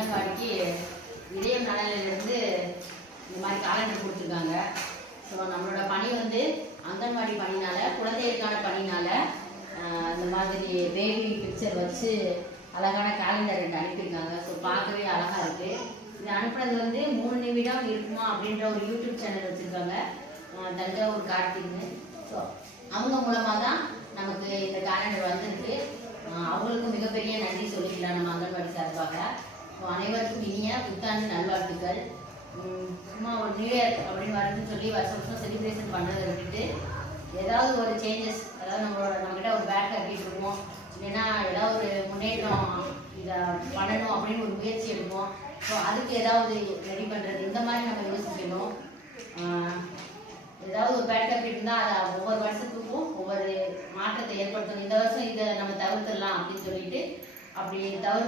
அங்கன்வாடிக்கு இதயம் நலனிலிருந்து இந்த மாதிரி காலண்டர் கொடுத்துருக்காங்க. ஸோ நம்மளோட பணி வந்து அங்கன்வாடி பணினால, குழந்தைகளுக்கான பணினால இந்த மாதிரி பேபி பிக்சர் வச்சு அழகான கேலண்டர் ரெண்டு அனுப்பியிருக்காங்க. ஸோ பார்க்கவே அழகாக இருக்குது. இது அனுப்புறது வந்து 3 நிமிடம் இருக்குமா அப்படின்ற ஒரு யூடியூப் சேனல் வச்சுருக்காங்க, தஞ்சாவூர் கார்த்திக்னு. ஸோ அவங்க மூலமாக தான் நமக்கு இந்த கேலண்டர் வந்திருக்கு. அவங்களுக்கும் மிகப்பெரிய நன்றி சொல்லிக்கலாம் நம்ம அங்கன்வாடி சார்பாக. ஸோ அனைவருக்கும் இனிய புத்தாண்டு நல்வாழ்த்துக்கள். சும்மா ஒரு நியூ இயர் அப்படின்னு வருதுன்னு சொல்லி வருஷம் செலிப்ரேஷன் பண்ணுறதை விட்டுட்டு ஏதாவது ஒரு சேஞ்சஸ், அதாவது நம்மகிட்ட ஒரு பேட் ஹேபிட் இருக்கும், இல்லைன்னா ஏதாவது ஒரு முன்னேற்றம் இதை பண்ணணும் அப்படின்னு ஒரு முயற்சி எடுப்போம். ஸோ அதுக்கு ஏதாவது ரெடி பண்ணுறது, இந்த மாதிரி நம்ம யோசிக்கணும். ஏதாவது ஒரு பேட் ஹேபிட் இருந்தால் அதை ஒவ்வொரு வருஷத்துக்கும் ஒவ்வொரு மாற்றத்தை ஏற்படுத்தணும். இந்த வருஷம் இதை நம்ம தவிர்த்துடலாம் அப்படின்னு சொல்லிட்டு அப்படி